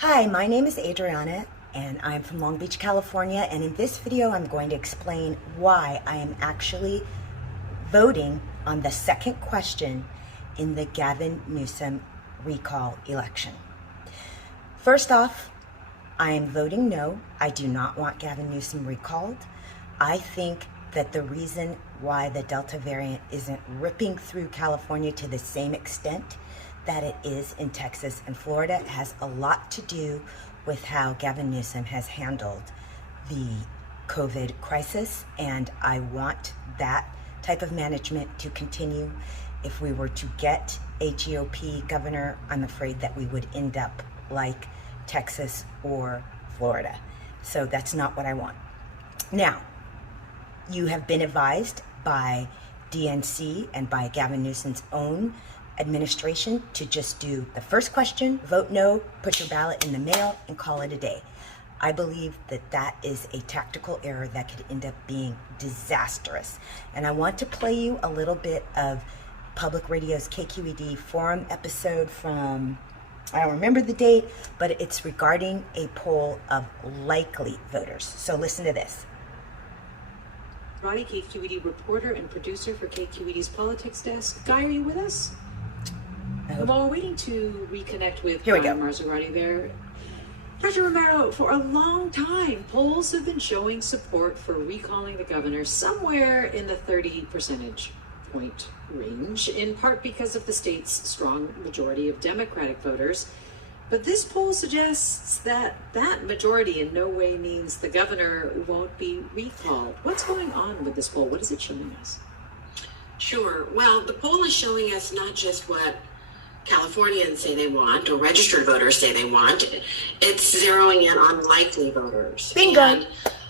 Hi, my name is Adriana and I'm from Long Beach, California, and in this video I'm going to explain why I am actually voting on the second question in the Gavin Newsom recall election. First off, I am voting no. I do not want Gavin Newsom recalled. I think that the reason why the Delta variant isn't ripping through California to the same extent that it is in Texas and Florida has a lot to do with how Gavin Newsom has handled the COVID crisis, and I want that type of management to continue. If we were to get a GOP governor, I'm afraid that we would end up like Texas or Florida. So that's not what I want. Now, you have been advised by DNC and by Gavin Newsom's own administration to just do the first question, vote no, put your ballot in the mail, and call it a day. I believe that that is a tactical error that could end up being disastrous. And I want to play you a little bit of Public Radio's KQED forum episode from, I don't remember the date, but it's regarding a poll of likely voters. So listen to this. Ronnie, KQED reporter and producer for KQED's Politics Desk. Guy, are you with us? While we're waiting to reconnect with Marzorati there, Dr. Romero, for a long time, polls have been showing support for recalling the governor somewhere in the 30 percentage point range, in part because of the state's strong majority of Democratic voters. But this poll suggests that that majority in no way means the governor won't be recalled. What's going on with this poll? What is it showing us? Sure. Well, the poll is showing us not just what Californians say they want or registered voters say they want. It's zeroing in on likely voters. Bingo. And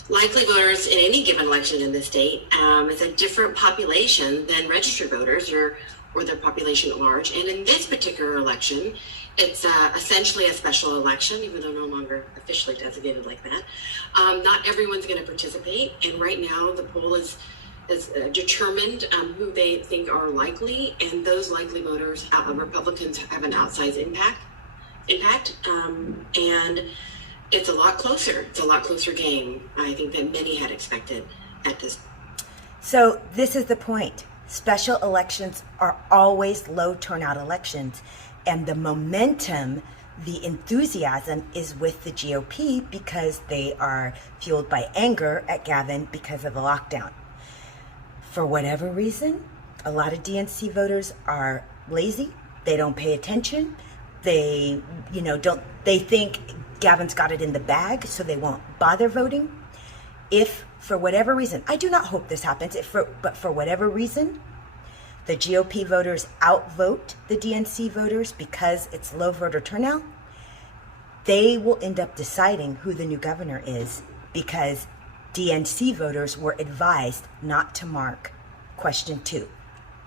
likely voters in any given election in the state is a different population than registered voters or their population at large. And in this particular election, it's essentially a special election, even though no longer officially designated like that. Not everyone's going to participate. And right now, the poll is determined who they think are likely, and those likely voters, Republicans, have an outsized impact, and it's a lot closer. It's a lot closer game, I think, than many had expected at this. So this is the point. Special elections are always low turnout elections, and the momentum, the enthusiasm is with the GOP because they are fueled by anger at Gavin because of the lockdown. For whatever reason, a lot of DNC voters are lazy. They don't pay attention. They, they think Gavin's got it in the bag, so they won't bother voting. If, for whatever reason, I do not hope this happens, but for whatever reason, the GOP voters outvote the DNC voters because it's low voter turnout, they will end up deciding who the new governor is because DNC voters were advised not to mark question 2.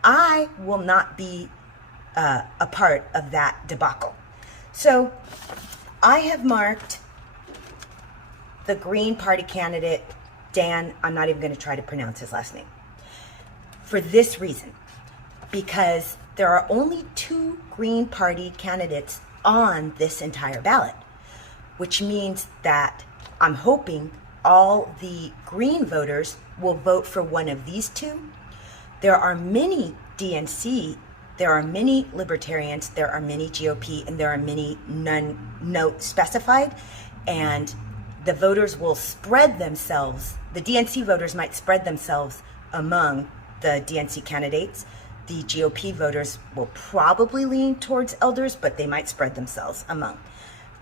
I will not be a part of that debacle. So I have marked the Green Party candidate, Dan, I'm not even going to try to pronounce his last name, for this reason, because there are only 2 Green Party candidates on this entire ballot, which means that I'm hoping all the Green voters will vote for one of these 2. There are many DNC, there are many Libertarians, there are many GOP, and there are many no specified. And the voters will spread themselves. The DNC voters might spread themselves among the DNC candidates. The GOP voters will probably lean towards elders, but they might spread themselves among.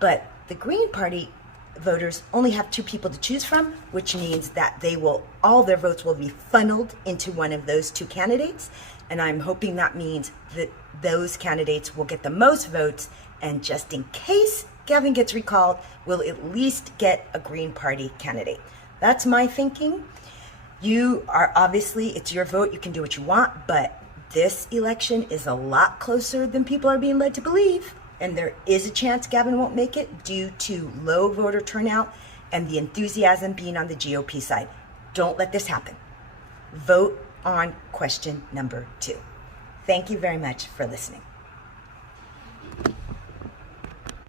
But the Green Party voters only have 2 people to choose from, which means that all their votes will be funneled into one of those 2 candidates. And I'm hoping that means that those candidates will get the most votes. And just in case Gavin gets recalled, we'll at least get a Green Party candidate. That's my thinking. You are obviously, it's your vote. You can do what you want, but this election is a lot closer than people are being led to believe. And there is a chance Gavin won't make it due to low voter turnout and the enthusiasm being on the GOP side. Don't let this happen. Vote on question number 2. Thank you very much for listening.